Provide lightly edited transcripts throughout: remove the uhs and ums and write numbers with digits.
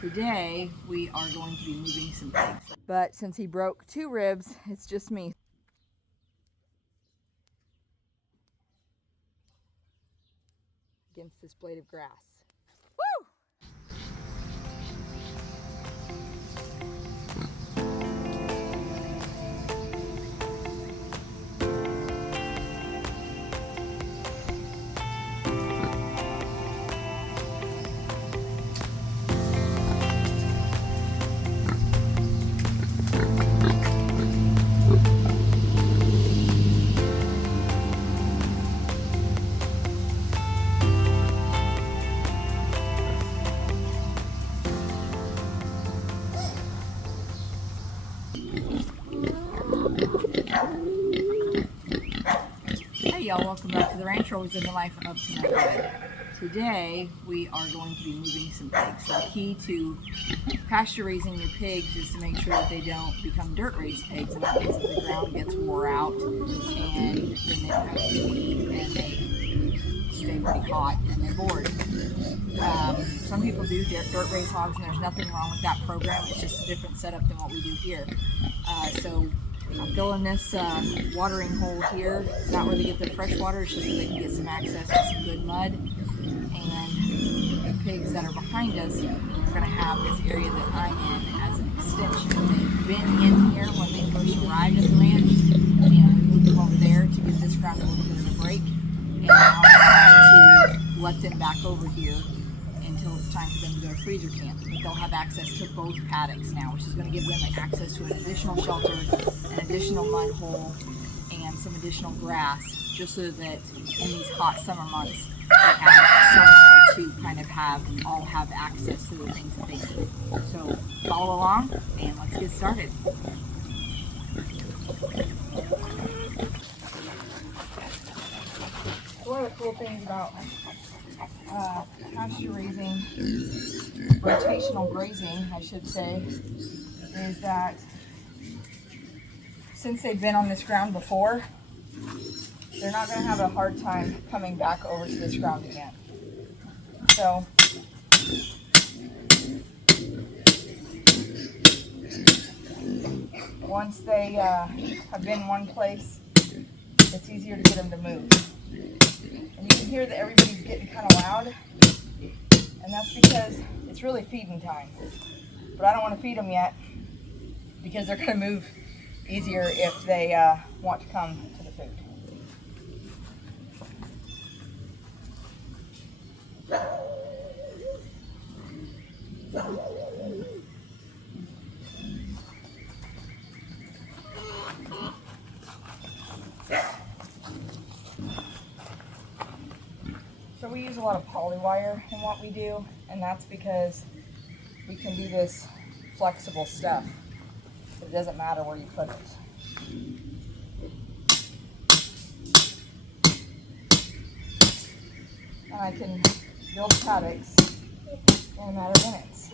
Today we are going to be moving some pigs, but since he broke 2 ribs, it's just me. Against this blade of grass. Woo! Hey y'all, welcome back to the ranch. Always in the life of tonight. Today we are going to be moving some pigs. So the key to pasture raising your pigs is to make sure that they don't become dirt raised pigs, and that means that the ground gets wore out and then they don't have anything to eat and they stay pretty hot and they're bored. Some people do dirt raised hogs, and there's nothing wrong with that program. It's just a different setup than what we do here. So I'm filling this watering hole here. It's not where they get their fresh water, it's just so they can get some access to some good mud. And the pigs that are behind us are going to have this area that I'm in as an extension. They've been in here when they first arrived at the ranch, and we moved them over there to give this ground a little bit of a break. And now it's time to let them back over here until it's time for them to go to freezer camp. But they'll have access to both paddocks now, which is going to give them access to an additional shelter, an additional mud hole, and some additional grass, just so that in these hot summer months they have somewhere to kind of all have access to the things that they need. So follow along and let's get started. One of the cool things about pasture raising, rotational grazing, I should say, is that since they've been on this ground before, they're not going to have a hard time coming back over to this ground again. So once they have been in one place, it's easier to get them to move. And you can hear that everybody's getting kind of loud, and that's because it's really feeding time. But I don't want to feed them yet because they're going to move easier if they want to come to the food. So we use a lot of poly wire in what we do, and that's because we can do this flexible stuff. It doesn't matter where you put it. And I can build paddocks in a matter of minutes.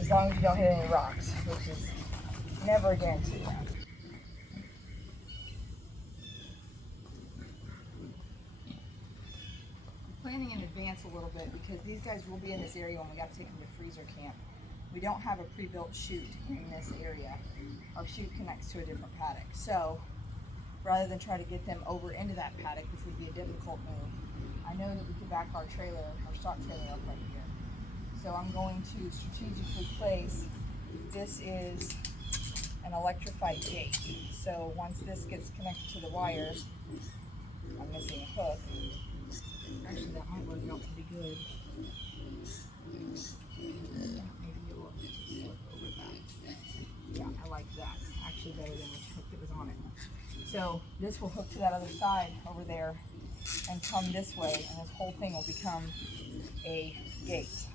As long as you don't hit any rocks, which is never a guarantee. Planning in advance a little bit because these guys will be in this area when we got to take them to freezer camp. We don't have a pre-built chute in this area. Our chute connects to a different paddock. So rather than try to get them over into that paddock, which would be a difficult move, I know that we could back our trailer, our stock trailer up right here. So I'm going to strategically place, this is an electrified gate. So once this gets connected to the wire, I'm missing a hook. Actually, that might work out pretty good. Maybe it will slip over that. Yeah, I like that. Actually better than the hook that was on it. So this will hook to that other side over there and come this way, and this whole thing will become a gate.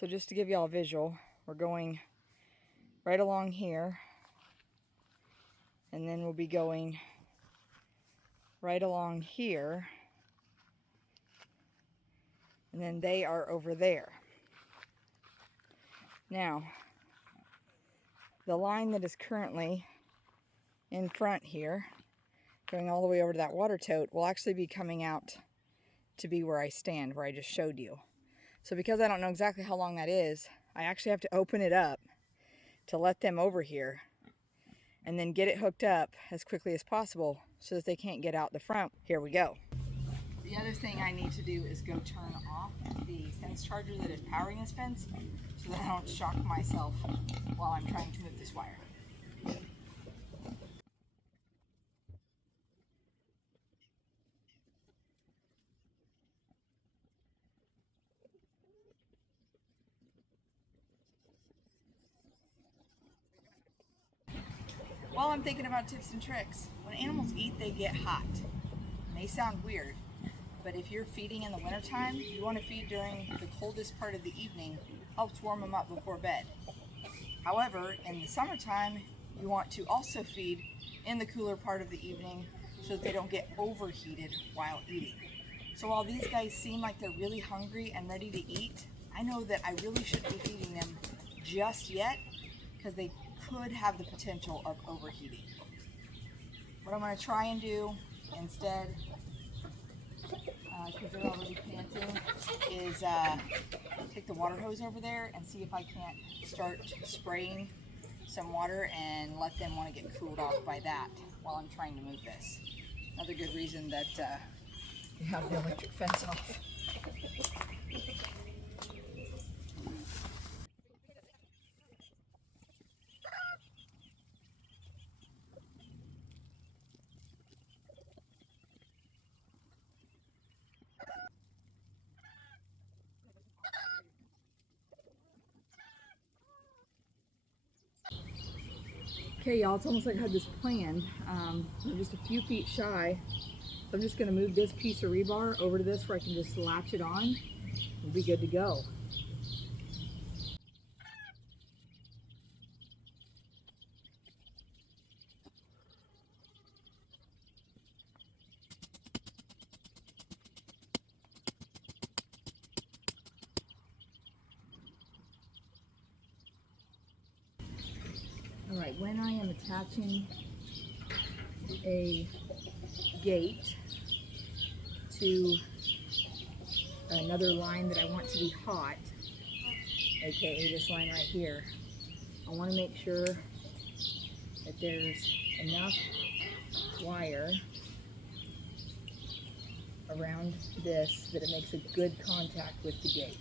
So just to give y'all a visual, we're going right along here, and then we'll be going right along here, and then they are over there. Now, the line that is currently in front here, going all the way over to that water tote, will actually be coming out to be where I stand, where I just showed you. So because I don't know exactly how long that is, I actually have to open it up to let them over here and then get it hooked up as quickly as possible so that they can't get out the front. Here we go. The other thing I need to do is go turn off the fence charger that is powering this fence so that I don't shock myself while I'm trying to move this wire. While I'm thinking about tips and tricks, when animals eat, they get hot. And they sound weird, but if you're feeding in the wintertime, you want to feed during the coldest part of the evening. Helps warm them up before bed. However, in the summertime, you want to also feed in the cooler part of the evening so that they don't get overheated while eating. So while these guys seem like they're really hungry and ready to eat, I know that I really shouldn't be feeding them just yet because they could have the potential of overheating. What I'm going to try and do instead, because they're already panting, is take the water hose over there and see if I can't start spraying some water and let them want to get cooled off by that while I'm trying to move this. Another good reason that you have the electric fence off. Okay, y'all, it's almost like I had this planned. I'm just a few feet shy. So I'm just going to move this piece of rebar over to this where I can just latch it on. We'll be good to go. All right, when I am attaching a gate to another line that I want to be hot, aka this line right here, I want to make sure that there's enough wire around this that it makes a good contact with the gate,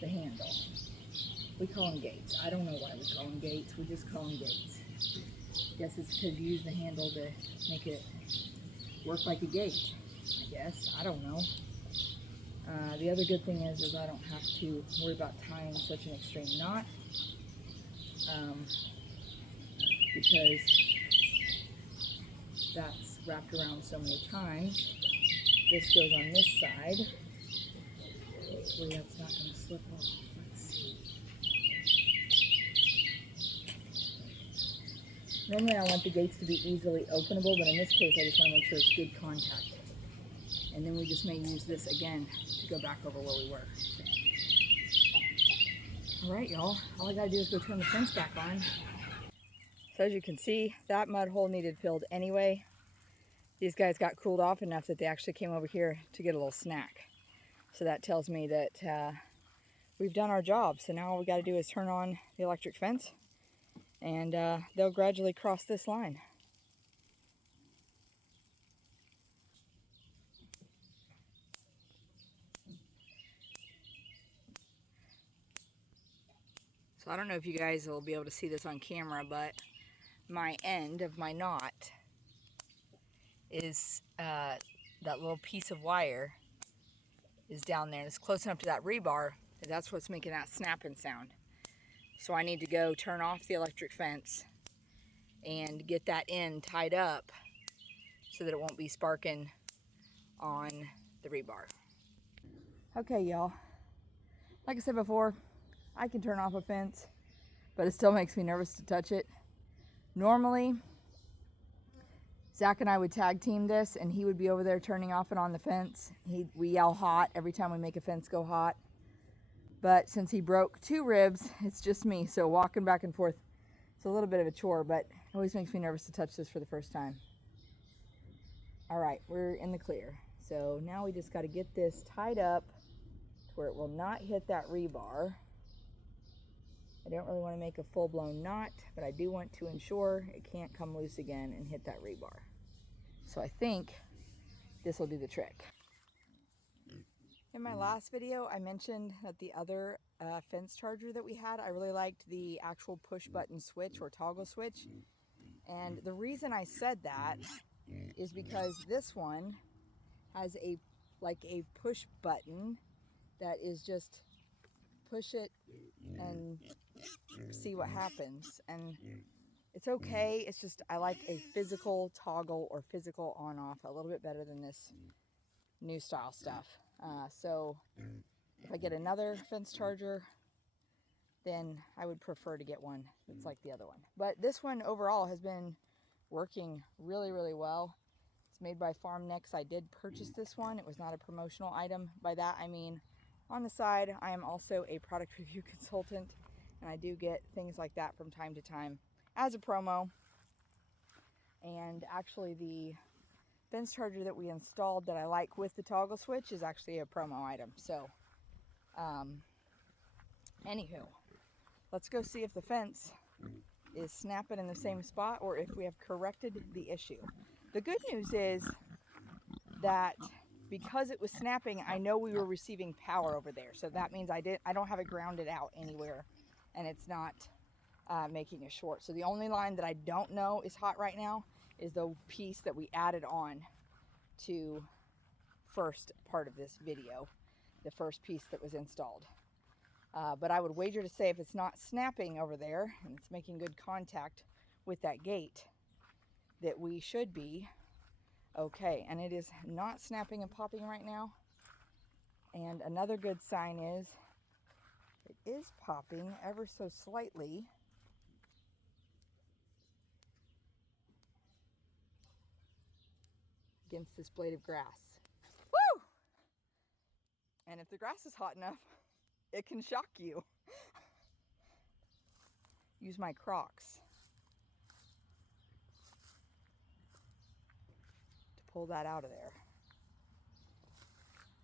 the handle. We call them gates. I don't know why we call them gates. We just call them gates. I guess it's because you use the handle to make it work like a gate, I guess. I don't know. The other good thing is I don't have to worry about tying such an extreme knot because that's wrapped around so many times. This goes on this side. Hopefully that's not going to slip off. Let's see. Normally I want the gates to be easily openable, but in this case I just want to make sure it's good contact. And then we just may use this again to go back over where we were. All right, y'all, all I gotta do is go turn the fence back on. So as you can see, that mud hole needed filled anyway. These guys got cooled off enough that they actually came over here to get a little snack. So that tells me that we've done our job. So now all we gotta do is turn on the electric fence and they'll gradually cross this line. So I don't know if you guys will be able to see this on camera, but my end of my knot is that little piece of wire is down there. It's close enough to that rebar that that's what's making that snapping sound. So I need to go turn off the electric fence and get that end tied up so that it won't be sparking on the rebar. Okay, y'all. Like I said before, I can turn off a fence, but it still makes me nervous to touch it. Normally, Zach and I would tag team this, and he would be over there turning off and on the fence. We yell hot every time we make a fence go hot. But since he broke 2 ribs, it's just me. So walking back and forth, it's a little bit of a chore, but it always makes me nervous to touch this for the first time. All right, we're in the clear. So now we just got to get this tied up to where it will not hit that rebar. I don't really want to make a full-blown knot, but I do want to ensure it can't come loose again and hit that rebar. So I think this will do the trick. In my last video, I mentioned that the other fence charger that we had, I really liked the actual push button switch or toggle switch. And the reason I said that is because this one has a push button that is just push it and see what happens. And it's okay. It's just I like a physical toggle or physical on off a little bit better than this new style stuff. So if I get another fence charger, then I would prefer to get one that's like the other one. But this one overall has been working really, really well. It's made by Farm Next. I did purchase this one. It was not a promotional item. By that I mean, on the side, I am also a product review consultant, and I do get things like that from time to time as a promo. And actually the fence charger that we installed that I like with the toggle switch is actually a promo item. So anywho, let's go see if the fence is snapping in the same spot or if we have corrected the issue. The good news is that because it was snapping, I know we were receiving power over there. So that means I don't have it grounded out anywhere, and it's not making a short. So the only line that I don't know is hot right now is the piece that we added on to first part of this video, the first piece that was installed. But I would wager to say if it's not snapping over there and it's making good contact with that gate, that we should be okay. And it is not snapping and popping right now. And another good sign is it is popping ever so slightly. Against this blade of grass. Woo! And if the grass is hot enough, it can shock you. Use my Crocs to pull that out of there.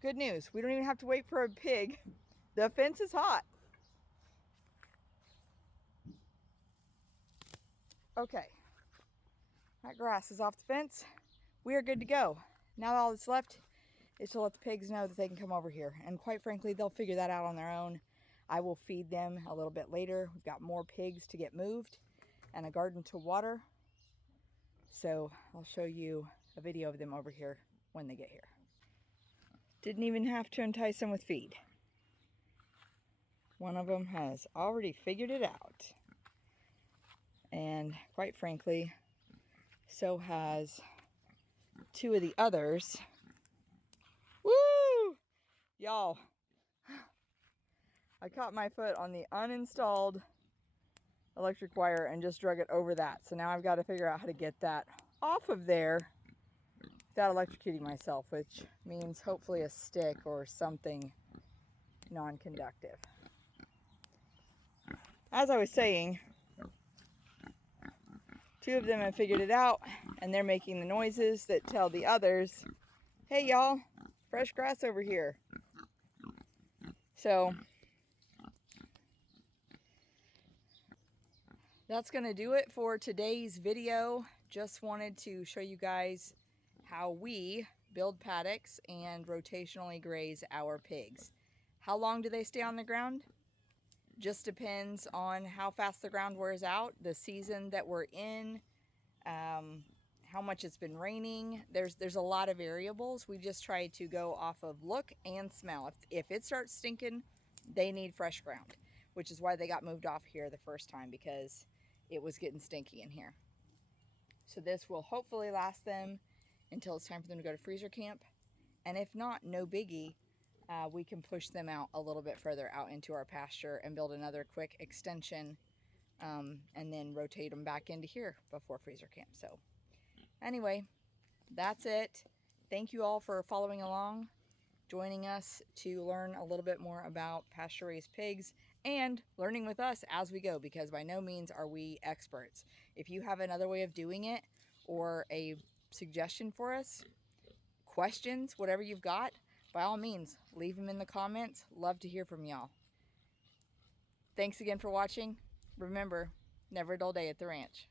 Good news, we don't even have to wait for a pig. The fence is hot. Okay, that grass is off the fence. We are good to go. Now all that's left is to let the pigs know that they can come over here. And quite frankly, they'll figure that out on their own. I will feed them a little bit later. We've got more pigs to get moved and a garden to water. So I'll show you a video of them over here when they get here. Didn't even have to entice them with feed. One of them has already figured it out. And quite frankly, so has 2 of the others. Woo! Y'all, I caught my foot on the uninstalled electric wire and just drug it over that. So now I've got to figure out how to get that off of there without electrocuting myself, which means hopefully a stick or something non-conductive. As I was saying, 2 of them have figured it out, and they're making the noises that tell the others, hey y'all, fresh grass over here. So that's going to do it for today's video. Just wanted to show you guys how we build paddocks and rotationally graze our pigs. How long do they stay on the ground? Just depends on how fast the ground wears out, the season that we're in, how much it's been raining. There's a lot of variables. We just try to go off of look and smell. If it starts stinking, they need fresh ground, which is why they got moved off here the first time, because it was getting stinky in here. So this will hopefully last them until it's time for them to go to freezer camp. And if not, no biggie. we can push them out a little bit further out into our pasture and build another quick extension, and then rotate them back into here before freezer camp. So anyway, that's it. Thank you all for following along, joining us to learn a little bit more about pasture-raised pigs and learning with us as we go, because by no means are we experts. If you have another way of doing it or a suggestion for us, questions, whatever you've got, by all means, leave them in the comments. Love to hear from y'all. Thanks again for watching. Remember, never a dull day at the ranch.